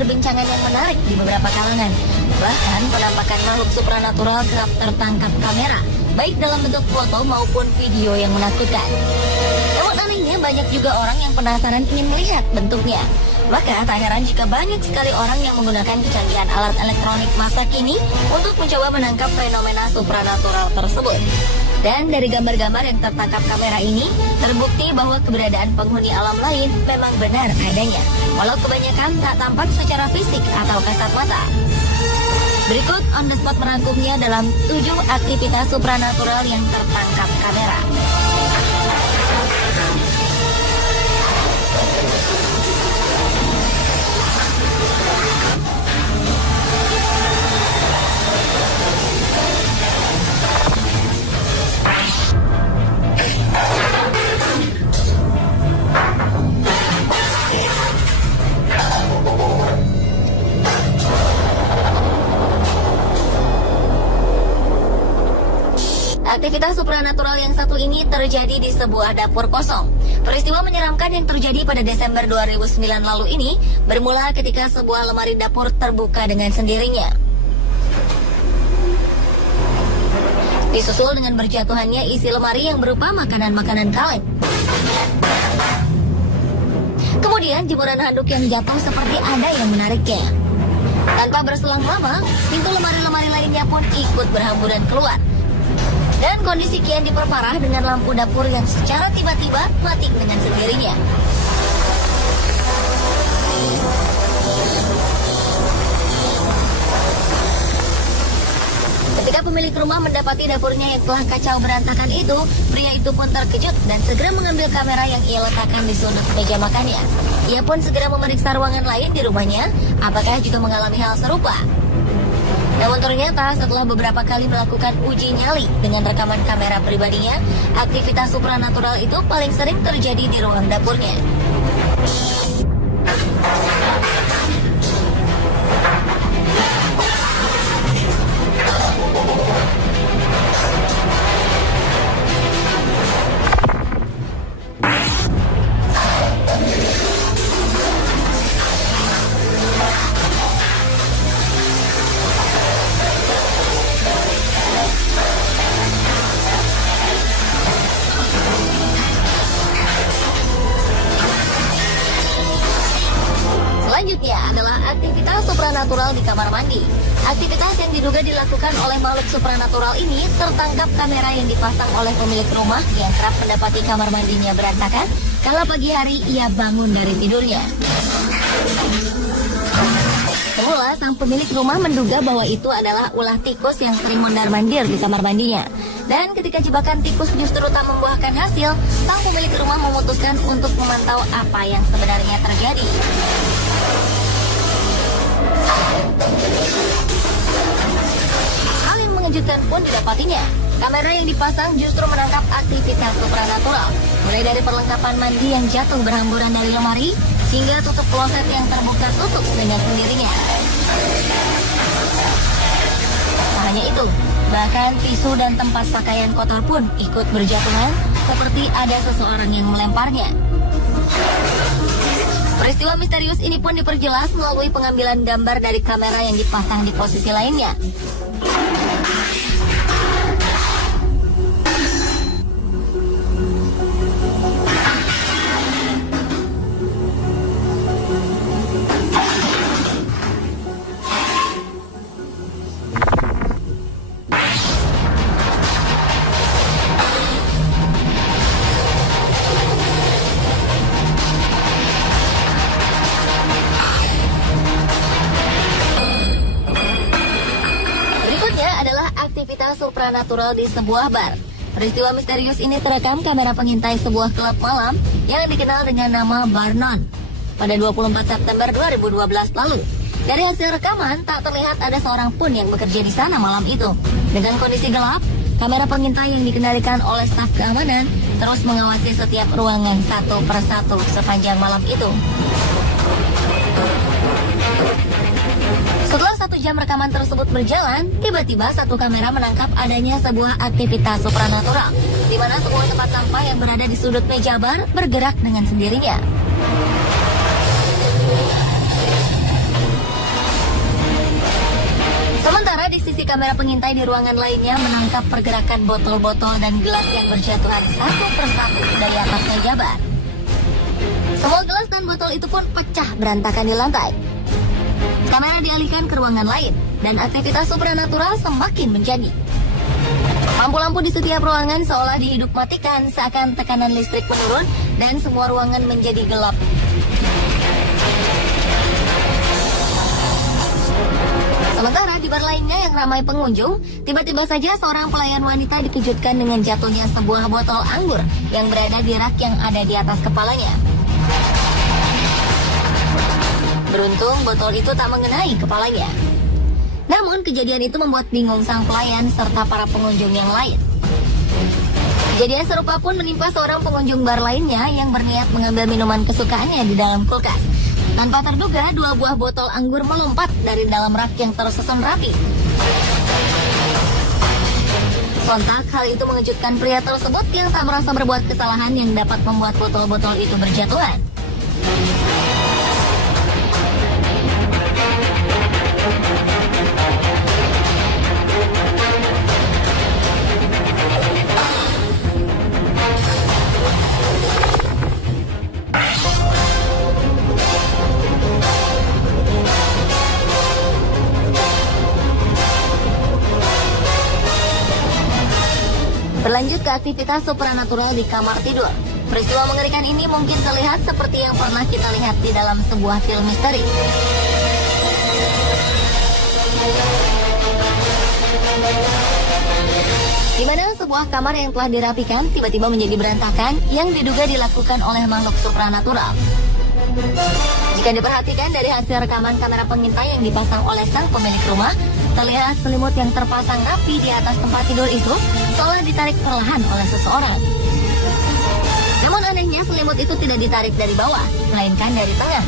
perbincangan yang menarik di beberapa kalangan. Bahkan penampakan makhluk supranatural kerap tertangkap kamera, baik dalam bentuk foto maupun video yang menakutkan. Namun anehnya banyak juga orang yang penasaran ingin melihat bentuknya. Maka tak heran jika banyak sekali orang yang menggunakan kecanggihan alat elektronik masa kini untuk mencoba menangkap fenomena supranatural tersebut. Dan dari gambar-gambar yang tertangkap kamera ini, terbukti bahwa keberadaan penghuni alam lain memang benar adanya, walau kebanyakan tak tampak secara fisik atau kasat mata. Berikut on the spot merangkumnya dalam 7 aktivitas supranatural yang tertangkap kamera. Aktivitas supranatural yang satu ini terjadi di sebuah dapur kosong. Peristiwa menyeramkan yang terjadi pada Desember 2009 lalu ini bermula ketika sebuah lemari dapur terbuka dengan sendirinya. Disusul dengan berjatuhannya isi lemari yang berupa makanan-makanan kaleng. Kemudian jemuran handuk yang jatuh seperti ada yang menariknya. Tanpa berselang lama, pintu lemari-lemari lainnya pun ikut berhamburan keluar. Dan kondisi kian diperparah dengan lampu dapur yang secara tiba-tiba mati dengan sendirinya. Ketika pemilik rumah mendapati dapurnya yang telah kacau berantakan itu, pria itu pun terkejut dan segera mengambil kamera yang ia letakkan di sudut meja makannya. Ia pun segera memeriksa ruangan lain di rumahnya, apakah juga mengalami hal serupa. Namun ternyata setelah beberapa kali melakukan uji nyali dengan rekaman kamera pribadinya, aktivitas supranatural itu paling sering terjadi di ruang dapurnya. Selanjutnya adalah aktivitas supranatural di kamar mandi. Aktivitas yang diduga dilakukan oleh makhluk supranatural ini tertangkap kamera yang dipasang oleh pemilik rumah yang kerap mendapati kamar mandinya berantakan kala pagi hari ia bangun dari tidurnya. Semula sang pemilik rumah menduga bahwa itu adalah ulah tikus yang sering mondar-mandir di kamar mandinya. Dan ketika jebakan tikus justru tak membuahkan hasil, sang pemilik rumah memutuskan untuk memantau apa yang sebenarnya terjadi. Hal yang mengejutkan pun didapatinya. Kamera yang dipasang justru menangkap aktivitas supranatural, mulai dari perlengkapan mandi yang jatuh berhamburan dari lemari, hingga tutup kloset yang terbuka tutup dengan sendirinya. Tak hanya itu, bahkan tisu dan tempat pakaian kotor pun ikut berjatuhan, seperti ada seseorang yang melemparnya. Peristiwa misterius ini pun diperjelas melalui pengambilan gambar dari kamera yang dipasang di posisi lainnya. Aktivitas supranatural di sebuah bar. Peristiwa misterius ini terekam kamera pengintai sebuah klub malam yang dikenal dengan nama Barnon pada 24 September 2012 lalu. Dari hasil rekaman, tak terlihat ada seorang pun yang bekerja di sana malam itu. Dengan kondisi gelap, kamera pengintai yang dikendalikan oleh staf keamanan terus mengawasi setiap ruangan satu persatu sepanjang malam itu. Setelah 1 jam rekaman tersebut berjalan, tiba-tiba satu kamera menangkap adanya sebuah aktivitas supranatural, di mana sebuah tempat sampah yang berada di sudut meja bar bergerak dengan sendirinya. Sementara di sisi kamera pengintai di ruangan lainnya menangkap pergerakan botol-botol dan gelas yang berjatuhan satu persatu dari atas meja bar. Semua gelas dan botol itu pun pecah berantakan di lantai. Kamera dialihkan ke ruangan lain dan aktivitas supranatural semakin menjadi. Lampu-lampu di setiap ruangan seolah dihidup matikan, seakan tekanan listrik menurun dan semua ruangan menjadi gelap. Sementara di bar lainnya yang ramai pengunjung, tiba-tiba saja seorang pelayan wanita dikejutkan dengan jatuhnya sebuah botol anggur yang berada di rak yang ada di atas kepalanya. Beruntung botol itu tak mengenai kepalanya. Namun kejadian itu membuat bingung sang pelayan serta para pengunjung yang lain. Kejadian serupa pun menimpa seorang pengunjung bar lainnya yang berniat mengambil minuman kesukaannya di dalam kulkas. Tanpa terduga, 2 buah botol anggur melompat dari dalam rak yang tersusun rapi. Sontak, hal itu mengejutkan pria tersebut yang tak merasa berbuat kesalahan yang dapat membuat botol-botol itu berjatuhan. Berlanjut ke aktivitas supranatural di kamar tidur. Peristiwa mengerikan ini mungkin terlihat seperti yang pernah kita lihat di dalam sebuah film misteri. Di mana sebuah kamar yang telah dirapikan tiba-tiba menjadi berantakan yang diduga dilakukan oleh makhluk supranatural. Jika diperhatikan dari hasil rekaman kamera pengintai yang dipasang oleh sang pemilik rumah, terlihat selimut yang terpasang rapi di atas tempat tidur itu seolah ditarik perlahan oleh seseorang. Namun anehnya selimut itu tidak ditarik dari bawah, melainkan dari tengah.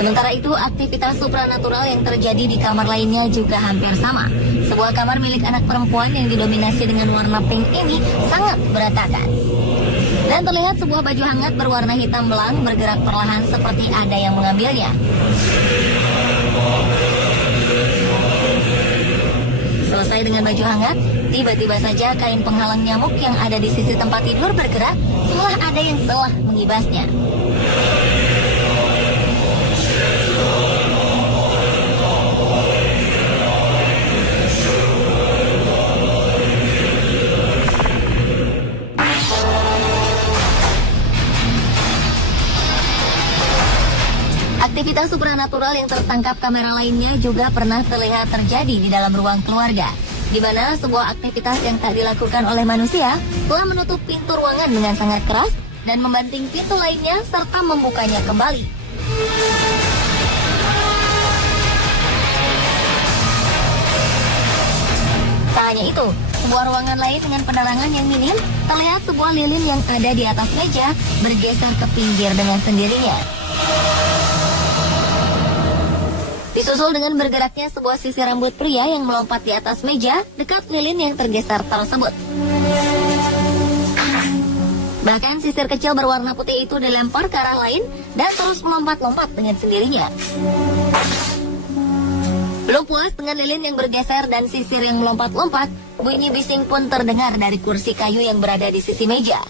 Sementara itu, aktivitas supranatural yang terjadi di kamar lainnya juga hampir sama. Sebuah kamar milik anak perempuan yang didominasi dengan warna pink ini sangat berantakan. Dan terlihat sebuah baju hangat berwarna hitam belang bergerak perlahan seperti ada yang mengambilnya. Selesai dengan baju hangat, tiba-tiba saja kain penghalang nyamuk yang ada di sisi tempat tidur bergerak seolah ada yang telah mengibasnya. Aktivitas supranatural yang tertangkap kamera lainnya juga pernah terlihat terjadi di dalam ruang keluarga, di mana sebuah aktivitas yang tak dilakukan oleh manusia telah menutup pintu ruangan dengan sangat keras dan membanting pintu lainnya serta membukanya kembali. Tak hanya itu, sebuah ruangan lain dengan penerangan yang minim, terlihat sebuah lilin yang ada di atas meja bergeser ke pinggir dengan sendirinya. Disusul dengan bergeraknya sebuah sisir rambut pria yang melompat di atas meja dekat lilin yang tergeser tersebut. Bahkan sisir kecil berwarna putih itu dilempar ke arah lain dan terus melompat-lompat dengan sendirinya. Belum puas dengan lilin yang bergeser dan sisir yang melompat-lompat, bunyi bising pun terdengar dari kursi kayu yang berada di sisi meja.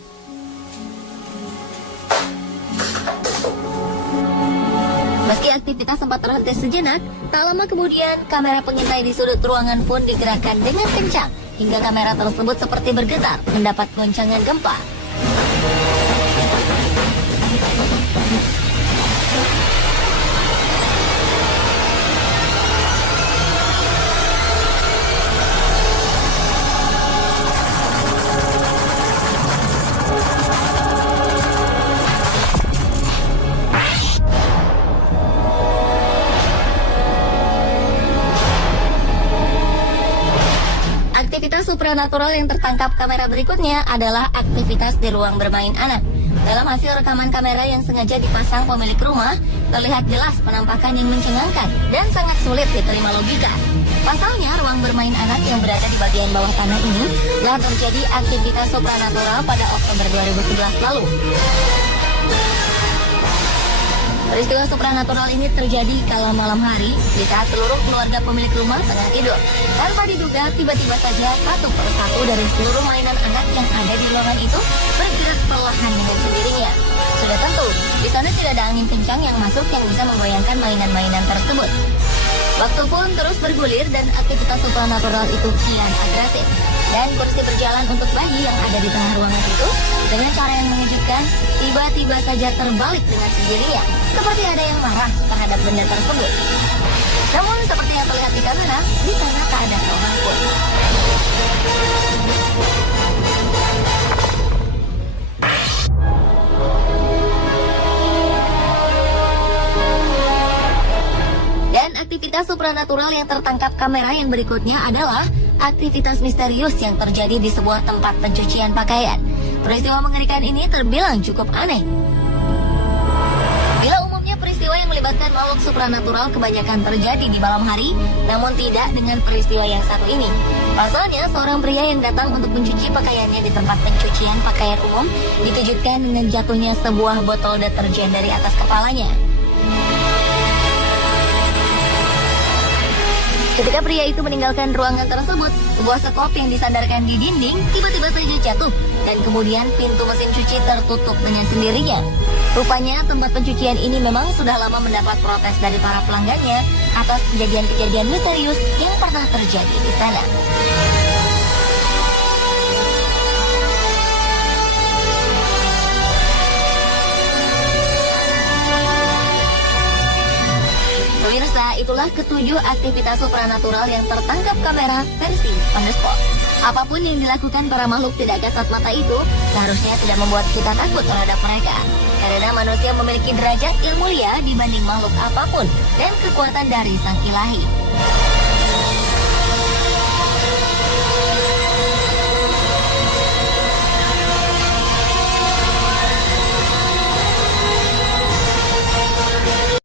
Meski aktivitas sempat terhenti sejenak, tak lama kemudian kamera pengintai di sudut ruangan pun digerakkan dengan kencang hingga kamera tersebut seperti bergetar mendapat goncangan gempa. Aktivitas supranatural yang tertangkap kamera berikutnya adalah aktivitas di ruang bermain anak. Dalam hasil rekaman kamera yang sengaja dipasang pemilik rumah, terlihat jelas penampakan yang mencengangkan dan sangat sulit diterima logika. Pasalnya, ruang bermain anak yang berada di bagian bawah tanah ini telah terjadi aktivitas supranatural pada Oktober 2011 lalu. Peristiwa supranatural ini terjadi kala malam hari di saat seluruh keluarga pemilik rumah tengah tidur. Tanpa diduga, tiba-tiba saja satu persatu dari seluruh mainan anak yang ada di ruangan itu bergerak perlahan dengan sendirinya. Sudah tentu, di sana tidak ada angin kencang yang masuk yang bisa menggoyangkan mainan-mainan tersebut. Waktu pun terus bergulir dan aktivitas supranatural itu kian agresif. Dan kursi berjalan untuk bayi yang ada di tengah ruangan itu dengan cara yang mengejutkan tiba-tiba saja terbalik dengan sendirinya, seperti ada yang marah terhadap benda tersebut. Namun seperti yang terlihat di kamera, di sana tak ada seorang pun. Dan aktivitas supranatural yang tertangkap kamera yang berikutnya adalah aktivitas misterius yang terjadi di sebuah tempat pencucian pakaian. Peristiwa mengerikan ini terbilang cukup aneh. Bila umumnya peristiwa yang melibatkan makhluk supranatural kebanyakan terjadi di malam hari, namun tidak dengan peristiwa yang satu ini. Pasalnya, seorang pria yang datang untuk mencuci pakaiannya di tempat pencucian pakaian umum dikejutkan dengan jatuhnya sebuah botol deterjen dari atas kepalanya. Ketika pria itu meninggalkan ruangan tersebut, sebuah sekop yang disandarkan di dinding tiba-tiba saja jatuh dan kemudian pintu mesin cuci tertutup dengan sendirinya. Rupanya tempat pencucian ini memang sudah lama mendapat protes dari para pelanggannya atas kejadian-kejadian misterius yang pernah terjadi di sana. Pemirsa, itulah ketujuh aktivitas supranatural yang tertangkap kamera versi on the spot. Apapun yang dilakukan para makhluk tidak kasat mata itu seharusnya tidak membuat kita takut terhadap mereka. Karena manusia memiliki derajat yang mulia dibanding makhluk apapun dan kekuatan dari Sang Ilahi.